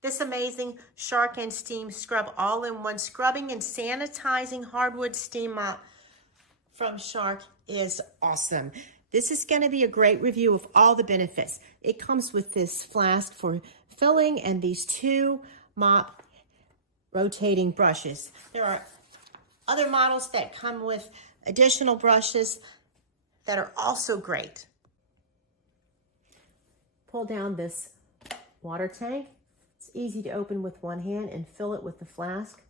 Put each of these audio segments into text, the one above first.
This amazing Shark and Steam Scrub all-in-one scrubbing and sanitizing hardwood steam mop from Shark is awesome. This is going to be a great review of all the benefits. It comes with this flask for filling and these two mop rotating brushes. There are other models that come with additional brushes that are also great. Pull down this water tank. It's easy to open with one hand and fill it with the flask.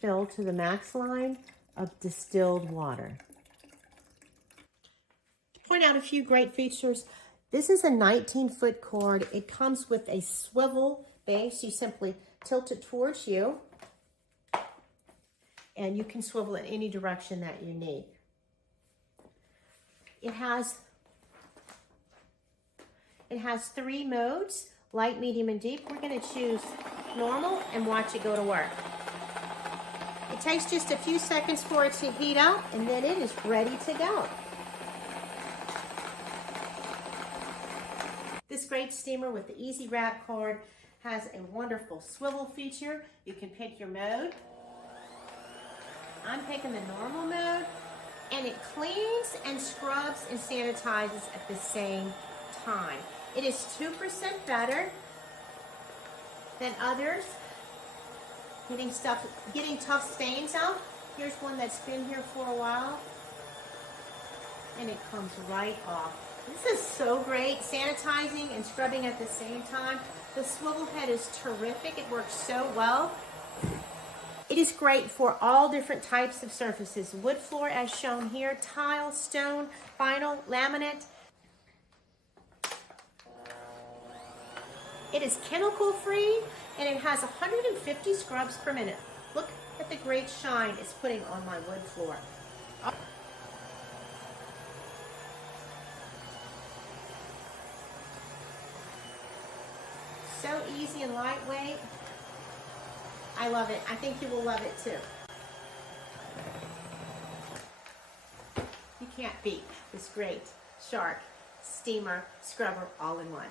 Fill to the max line of distilled water. To point out a few great features, this is a 19-foot cord. It comes with a swivel base. You simply tilt it towards you, and you can swivel in any direction that you need. It has 3 modes, light, medium, and deep. We're going to choose normal and watch it go to work. It takes just a few seconds for it to heat up, and then it is ready to go. This great steamer with the easy wrap cord has a wonderful swivel feature. You can pick your mode. I'm picking the normal mode, and it cleans and scrubs and sanitizes at the same time. It is 2% better than others. Getting tough stains out. Here's one that's been here for a while, and it comes right off. This is so great, sanitizing and scrubbing at the same time. The swivel head is terrific. It works so well. It is great for all different types of surfaces. Wood floor as shown here, tile, stone, vinyl, laminate. It is chemical free, and it has 150 scrubs per minute. Look at the great shine it's putting on my wood floor. So easy and lightweight. I love it. I think you will love it too. You can't beat this great Shark Steamer Scrubber all-in-one.